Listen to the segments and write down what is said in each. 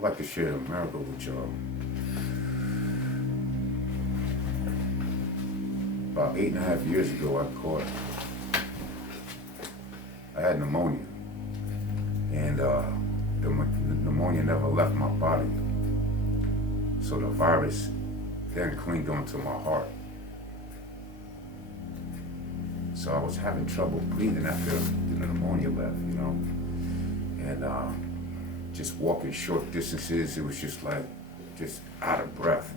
I'd like to share a miracle with y'all. About 8.5 years ago, I had pneumonia, and the pneumonia never left my body. So the virus then clinged onto my heart. So I was having trouble breathing after the pneumonia left, and just walking short distances, it was just like, just out of breath.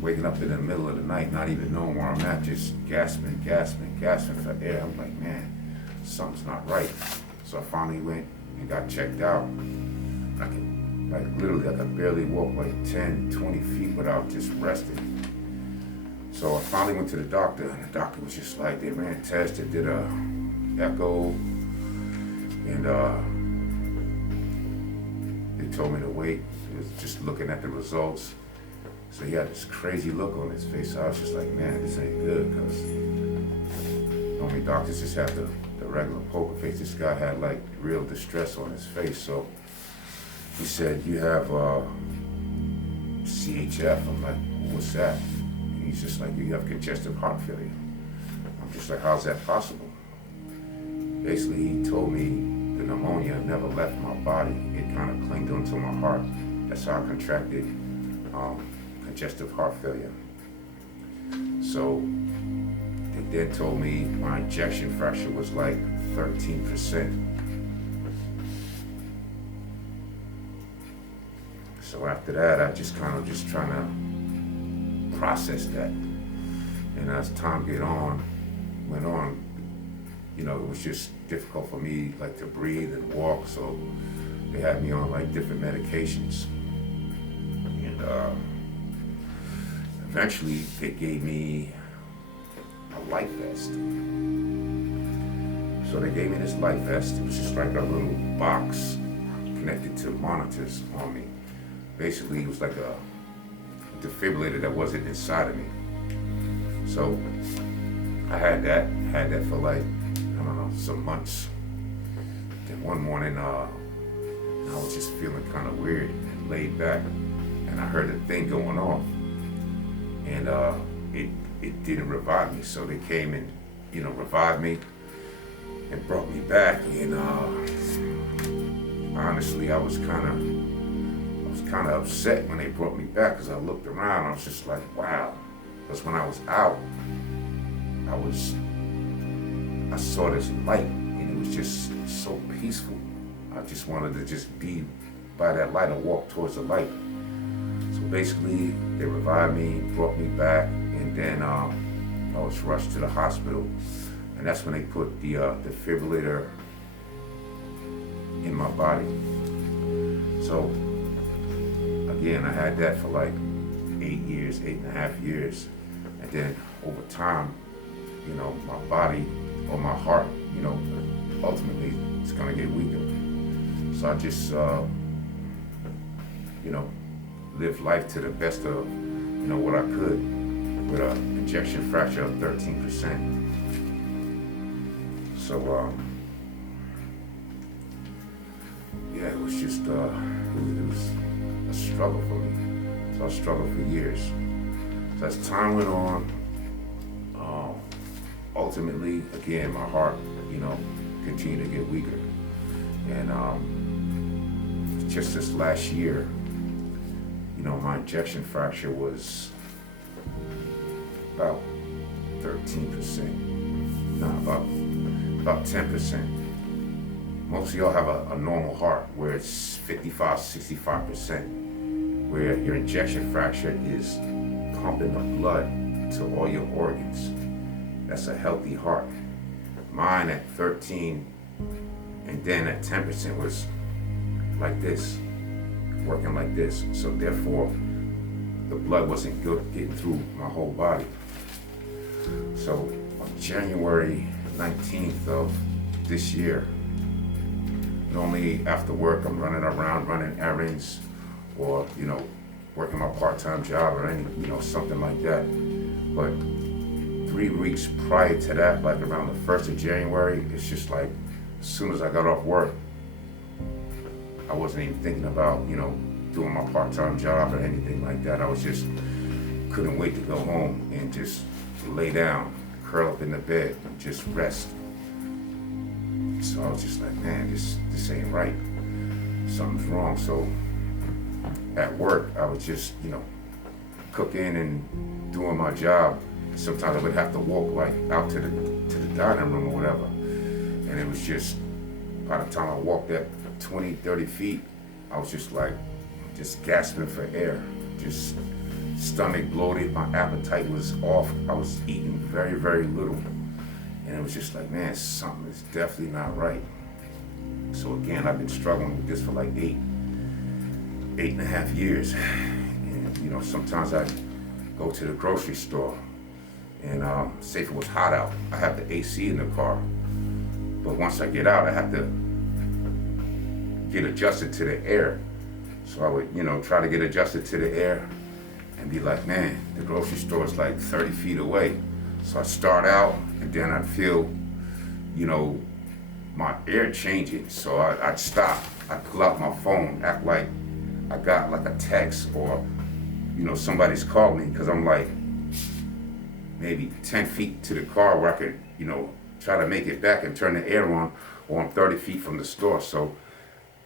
Waking up in the middle of the night, not even knowing where I'm at, just gasping for air. I'm like, man, something's not right. So I finally went and got checked out. I could barely walk like 10, 20 feet without just resting. So I finally went to the doctor, and the doctor was just like, they ran tests, they did a echo, and they told me to wait. He was just looking at the results. So he had this crazy look on his face. So I was just like, man, this ain't good, because normally doctors just have the regular poker face. This guy had like real distress on his face. So he said, you have CHF. I'm like, what's that? And he's just like, you have congestive heart failure. I'm just like, how's that possible? Basically, he told me the pneumonia never left my body. It kind of clinged onto my heart. That's how I contracted congestive heart failure. So they then told me my ejection fraction was like 13%. So after that, I just kind of just trying to process that. And as time went on, it was just difficult for me like to breathe and walk. So they had me on like different medications. And eventually they gave me a life vest. So they gave me this life vest. It was just like a little box connected to monitors on me. Basically, it was like a defibrillator that wasn't inside of me. So I had that for like, I don't know, some months. Then one morning, I was just feeling kind of weird and laid back, and I heard a thing going off, and it didn't revive me. So they came and revived me and brought me back. And honestly, I was kind of upset when they brought me back, because I looked around. I was just like, wow. Because when I was out, I saw this light, and it was just so peaceful. I just wanted to just be by that light and walk towards the light. So basically, they revived me, brought me back, and then I was rushed to the hospital. And that's when they put the defibrillator in my body. So again, I had that for like 8.5 years. And then over time, my body or my heart, ultimately it's gonna get weaker. So I just, lived life to the best of, what I could with an ejection fraction of 13%. So, yeah, it was just, it was a struggle for me. So I struggled for years. So as time went on, ultimately, again, my heart, continued to get weaker. And just this last year, my ejection fraction was about 13%. No, about 10%. Most of y'all have a normal heart where it's 55, 65%, where your ejection fraction is pumping the blood to all your organs. That's a healthy heart. Mine at 13 and then at 10% was like this, working like this. So therefore, the blood wasn't getting through my whole body. So on January 19th of this year, normally after work, I'm running around, running errands, or, working my part-time job or any, something like that. But 3 weeks prior to that, like around the 1st of January, it's just like, as soon as I got off work, I wasn't even thinking about, doing my part-time job or anything like that. I was just couldn't wait to go home and just lay down, curl up in the bed, and just rest. So I was just like, man, this ain't right. Something's wrong. So at work, I was just, cooking and doing my job. Sometimes I would have to walk like out to the dining room or whatever. And it was just, by the time I walked that 20, 30 feet, I was just gasping for air. Just stomach bloated, my appetite was off. I was eating very, very little. And it was just like, man, something is definitely not right. So again, I've been struggling with this for like 8.5 years. And sometimes I go to the grocery store and say if it was hot out, I have the AC in the car. But once I get out, I have to get adjusted to the air. So I would, try to get adjusted to the air and be like, man, the grocery store is like 30 feet away. So I start out and then I'd feel, my air changing. So I'd stop, I'd pull out my phone, act like I got like a text or, somebody's calling me, because I'm like maybe 10 feet to the car where I could, try to make it back and turn the air on, or I'm 30 feet from the store. So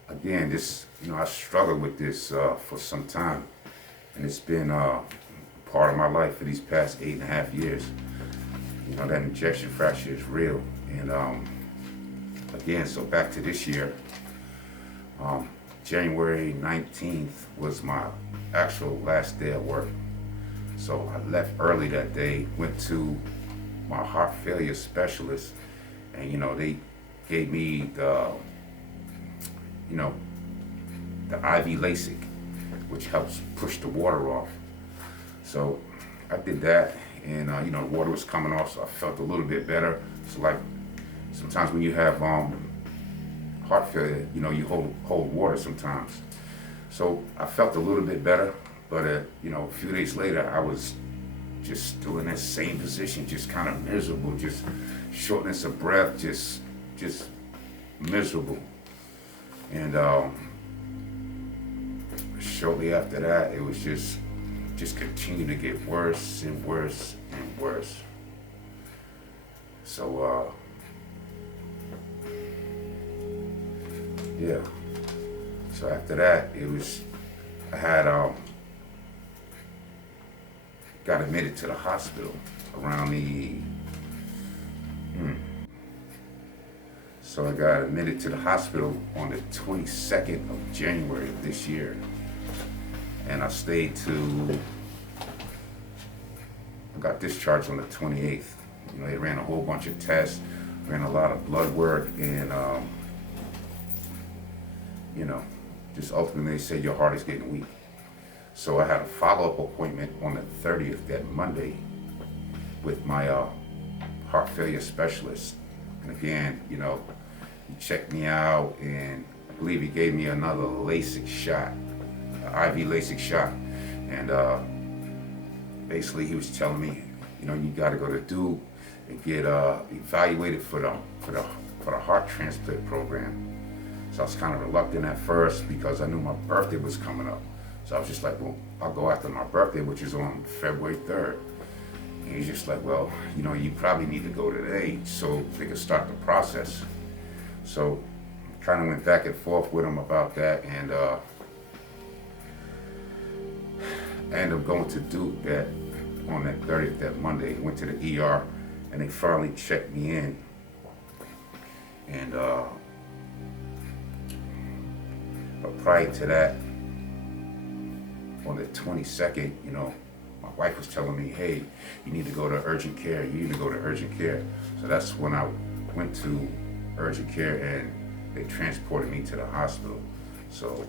again, this, I struggled with this for some time, and it's been part of my life for these past 8.5 years. That injection fracture is real. And again, so back to this year, January 19th was my actual last day of work. So I left early that day, went to my heart failure specialist, and they gave me the IV LASIK, which helps push the water off. So I did that, and the water was coming off, so I felt a little bit better. So like sometimes when you have heart failure, you hold water sometimes. So I felt a little bit better, but a few days later, I was just still in that same position, just kind of miserable, just shortness of breath, just miserable. And shortly after that, it was just continued to get worse and worse and worse. So yeah. So after that, I had got admitted to the hospital around So I got admitted to the hospital on the 22nd of January of this year. And I stayed I got discharged on the 28th. They ran a whole bunch of tests, ran a lot of blood work, and just ultimately they said your heart is getting weak. So I had a follow-up appointment on the 30th, that Monday, with my heart failure specialist. And again, he checked me out, and I believe he gave me another LASIK shot, an IV LASIK shot. And basically he was telling me, you got to go to Duke and get evaluated for the heart transplant program. So I was kind of reluctant at first because I knew my birthday was coming up. So I was just like, well, I'll go after my birthday, which is on February 3rd. And he's just like, well, you probably need to go today so they can start the process. So kind of went back and forth with him about that, and I ended up going to Duke on that 30th, that Monday. Went to the ER, and they finally checked me in. And but prior to that, on the 22nd, my wife was telling me, hey, you need to go to urgent care. You need to go to urgent care. So that's when I went to urgent care, and they transported me to the hospital. So,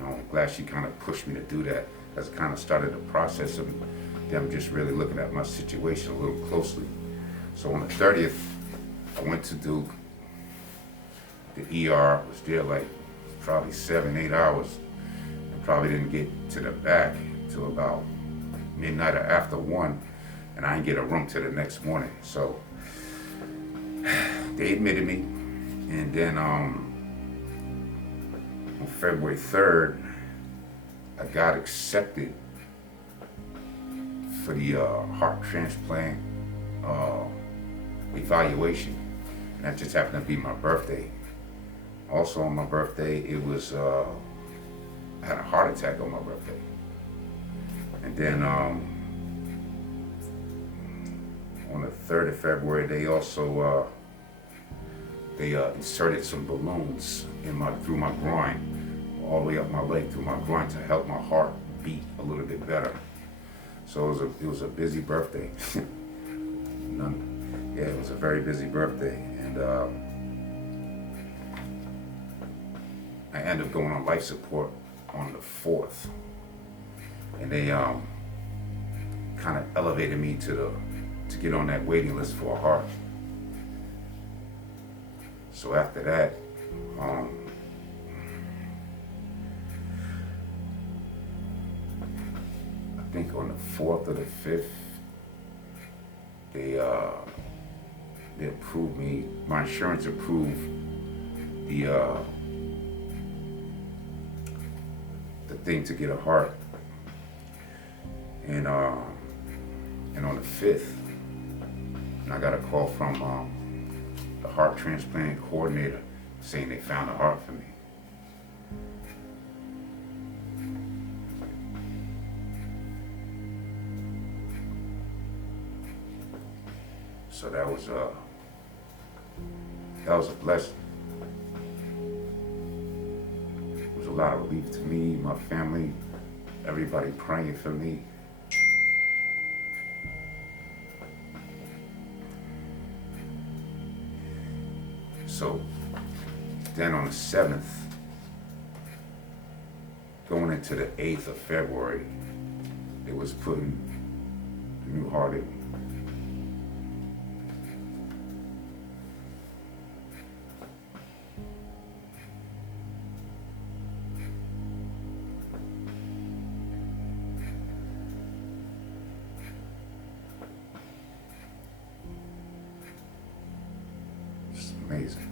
I'm glad she kind of pushed me to do that, as it kind of started the process of them just really looking at my situation a little closely. So on the 30th, I went to Duke. The ER was there like probably 7-8 hours. I probably didn't get to the back till about midnight or after 1, and I didn't get a room till the next morning. So they admitted me, and then On February 3rd, I got accepted for the heart transplant evaluation. And that just happened to be my birthday. Also on my birthday, it was, I had a heart attack on my birthday. And then on the 3rd of February, they also, inserted some balloons through my groin, all the way up my leg through my groin to help my heart beat a little bit better. So it was a busy birthday. Yeah, it was a very busy birthday, and I ended up going on life support on the 4th, and they kind of elevated me to get on that waiting list for a heart. So after that, I think on the 4th or the 5th, they approved me. My insurance approved the thing to get a heart, and on the 5th, I got a call from the heart transplant coordinator saying they found a heart for me. So that was a blessing. It was a lot of relief to me, my family, everybody praying for me. So then on the 7th, going into the 8th of February, they was putting the new heart in me. It's amazing.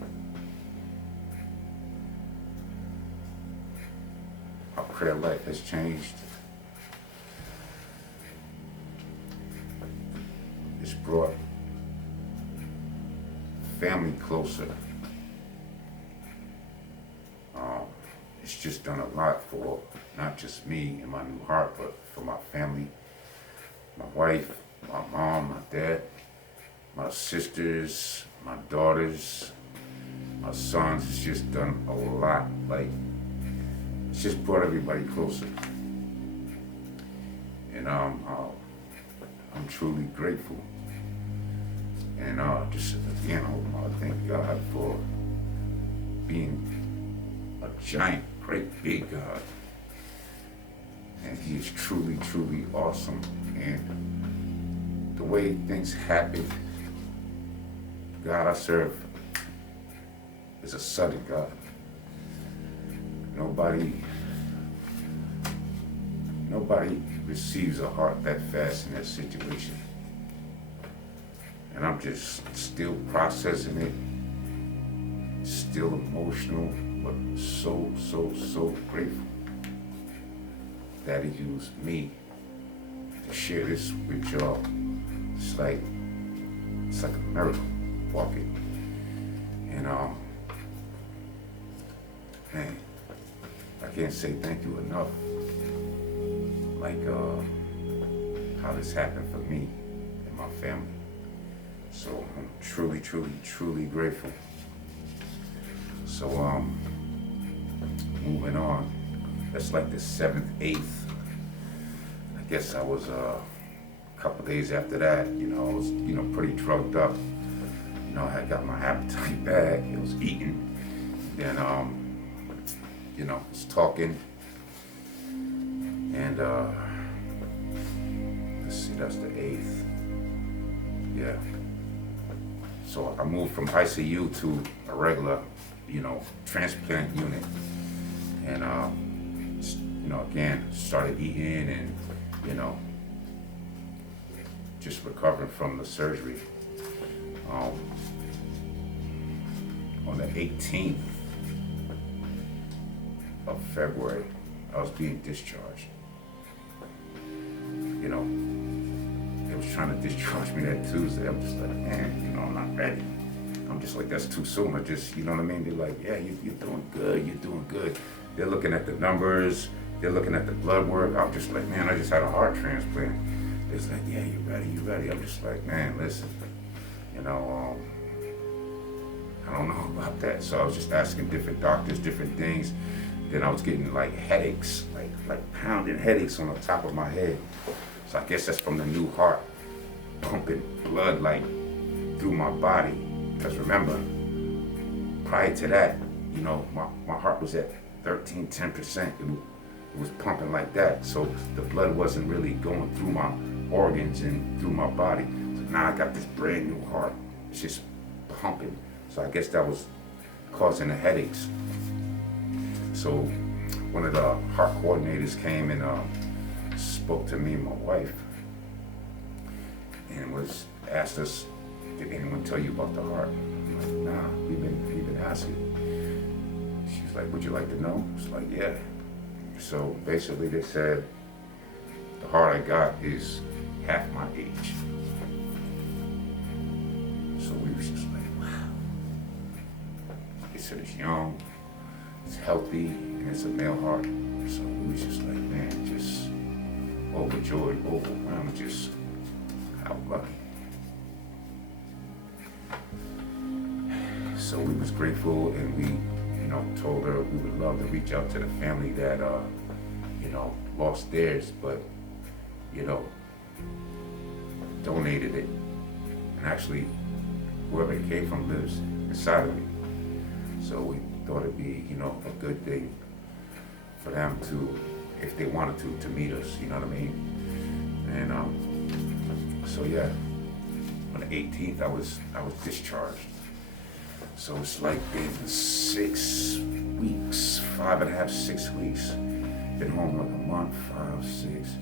My prayer life has changed. It's brought family closer. It's just done a lot for not just me and my new heart, but for my family, my wife, my mom, my dad, my sisters, my daughters, my sons. It's just done a lot. Like, it's just brought everybody closer. And I'm truly grateful. And just again, I thank God for being a giant, great, big God. And He is truly, truly awesome. And the way things happen, God I serve is a sudden God. Nobody receives a heart that fast in that situation. And I'm just still processing it, still emotional, but so, so, so grateful that He used me to share this with y'all. It's like a miracle walking. And man, I can't say thank you enough. Like how this happened for me and my family. So I'm truly, truly, truly grateful. So moving on. That's like the 7th, 8th. I guess I was a couple days after that, I was, pretty drugged up. I had got my appetite back. I was eating. Then, was talking. And let's see, that's the 8th. Yeah. So I moved from ICU to a regular, transplant unit. And, again, started eating and, just recovering from the surgery. On the 18th, of February, I was being discharged. You know, they was trying to discharge me that Tuesday. I'm just like, man, I'm not ready. I'm just like, that's too soon. I just, you know what I mean? They're like, yeah, you're doing good, you're doing good. They're looking at the numbers, they're looking at the blood work. I'm just like, man, I just had a heart transplant. It's like, yeah, you ready. I'm just like, man, listen, I don't know about that. So I was just asking different doctors, different things. Then I was getting like headaches, like pounding headaches on the top of my head. So I guess that's from the new heart pumping blood like through my body. Because remember, prior to that, my heart was at 10%. It was pumping like that. So the blood wasn't really going through my organs and through my body. So now I got this brand new heart. It's just pumping. So I guess that was causing the headaches. So one of the heart coordinators came and spoke to me and my wife and asked us, did anyone tell you about the heart? I'm like, nah, we've been asking. She's like, would you like to know? It's like, yeah. So basically they said the heart I got is half my age. So we was just like, wow. They said it's young, it's healthy, and it's a male heart. So we was just like, man, just overjoyed, overwhelmed, just how lucky. So we was grateful, and we, told her we would love to reach out to the family that, lost theirs, but, donated it. And actually, whoever it came from lives inside of me. So we thought it'd be, a good thing for them to, if they wanted to meet us, you know what I mean? And so yeah, on the 18th, I was discharged. So it's like been 6 weeks, 5.5, 6 weeks. Been home like a month, 5, 6,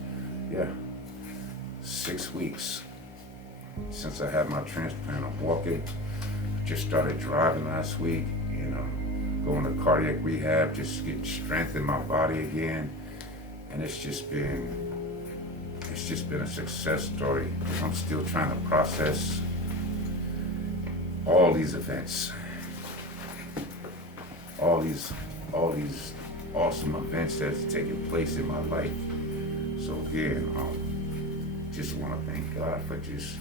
yeah, 6 weeks since I had my transplant. I'm walking, just started driving last week, going to cardiac rehab, just getting strength in my body again. And it's just been a success story. I'm still trying to process all these events, all these awesome events that's taking place in my life. So again, just want to thank God for just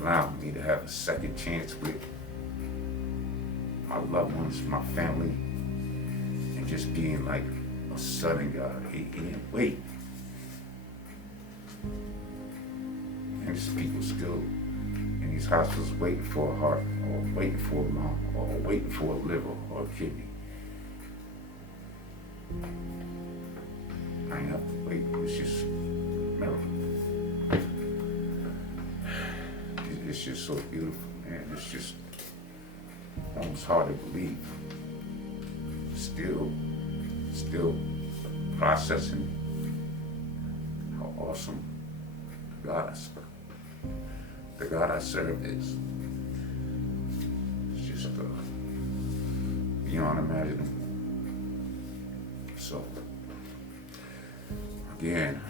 allowing me to have a second chance with my loved ones, my family, and just being like a son in God. He didn't wait. And there's people still in these hospitals waiting for a heart, or waiting for a lung, or waiting for a liver or a kidney. I ain't have to wait. It's just a miracle. It's just so beautiful, man. It's just almost hard to believe. Still processing how awesome the God I serve is. It's just beyond imaginable. So again,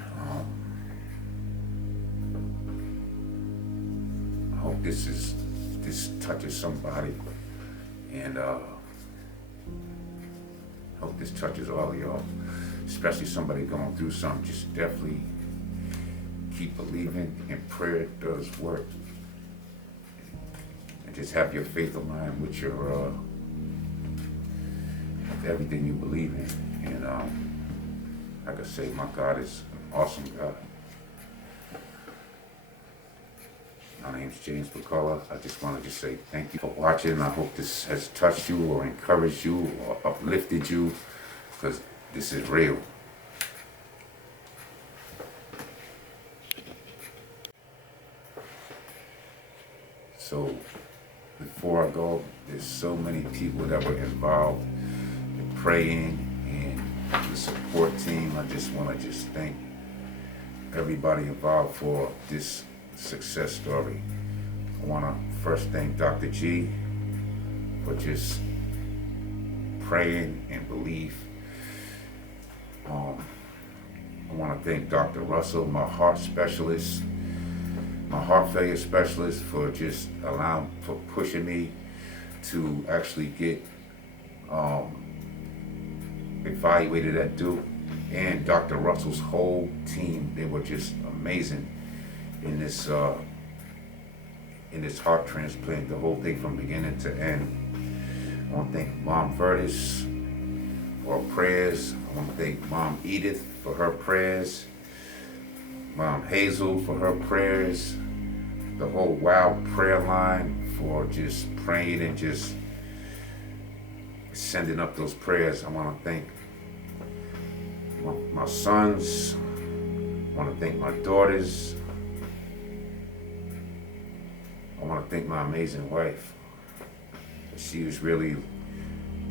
I hope this touches somebody, and hope this touches all of y'all, especially somebody going through something. Just definitely keep believing, and prayer does work. And just have your faith aligned with your with everything you believe in. And like I say, my God is an awesome God. My name's James McCullough. I just want to say thank you for watching. I hope this has touched you or encouraged you or uplifted you, because this is real. So before I go, there's so many people that were involved in praying and the support team. I just want to thank everybody involved for this success story. I want to first thank Dr. G for just praying and belief to thank Dr. Russell, my heart specialist, my heart failure specialist, for just for pushing me to actually get evaluated at Duke. And Dr. Russell's whole team, they were just amazing in this heart transplant, the whole thing from beginning to end. I want to thank Mom Vertis for her prayers. I want to thank Mom Edith for her prayers, Mom Hazel for her prayers, the whole WOW prayer line for just praying and just sending up those prayers. I want to thank my sons. I want to thank my daughters. I want to thank my amazing wife. She was really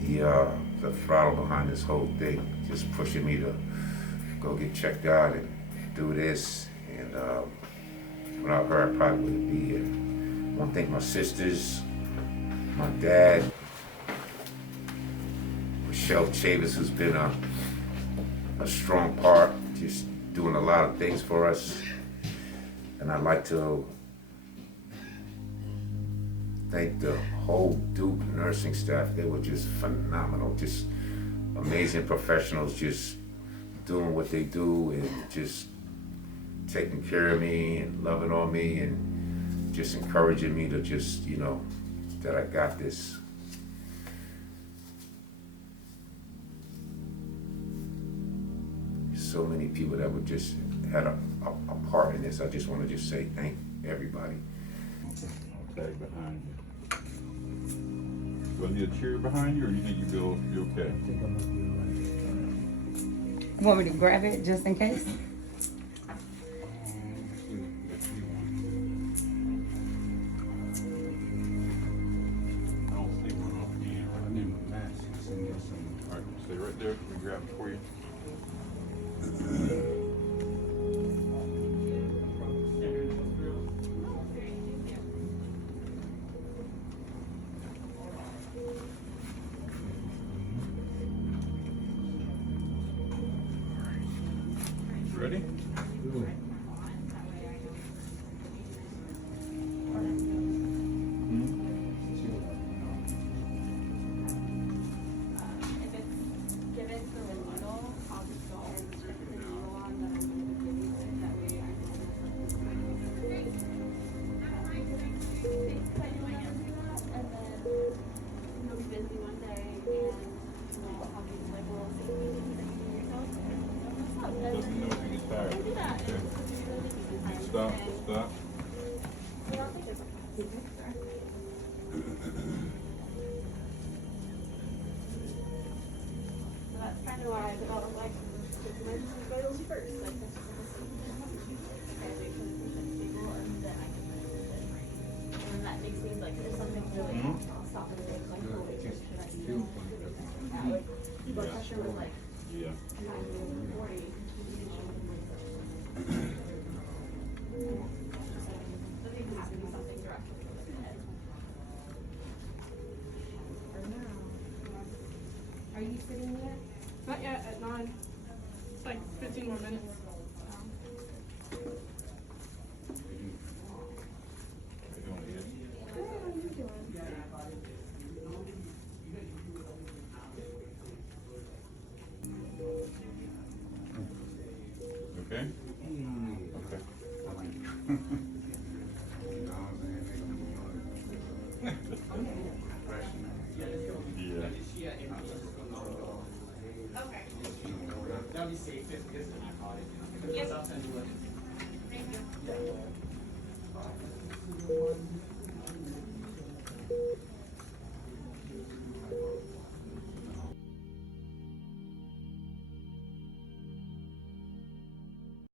the throttle behind this whole thing, just pushing me to go get checked out and do this. And without her, I probably wouldn't be here. I want to thank my sisters, my dad, Michelle Chavis, who's been a strong part, just doing a lot of things for us. And I'd like to thank the whole Duke nursing staff. They were just phenomenal, just amazing professionals, just doing what they do and just taking care of me and loving on me and just encouraging me to just, that I got this. So many people that would just had a part in this. I just want to just say thank everybody. Okay, behind you. Do I need a chair behind you, or you think you'll be okay? Want me to grab it just in case? I don't see one offhand. All right, stay right there. Let me grab it for you. Ready? Let me know if you get tired. Okay. Stop. That's kind of why I thought of like vitals first. Like that's stable, and then I can and then that makes me like if something really off, I'll stop and think like, oh wait, should I do that? Like blood pressure was like 40. Are you sitting yet? Not yet, at 9. It's like 15 more minutes. Okay? Okay. That'll be safe if it's an narcotic. Yes. I'll send you one. Thank you.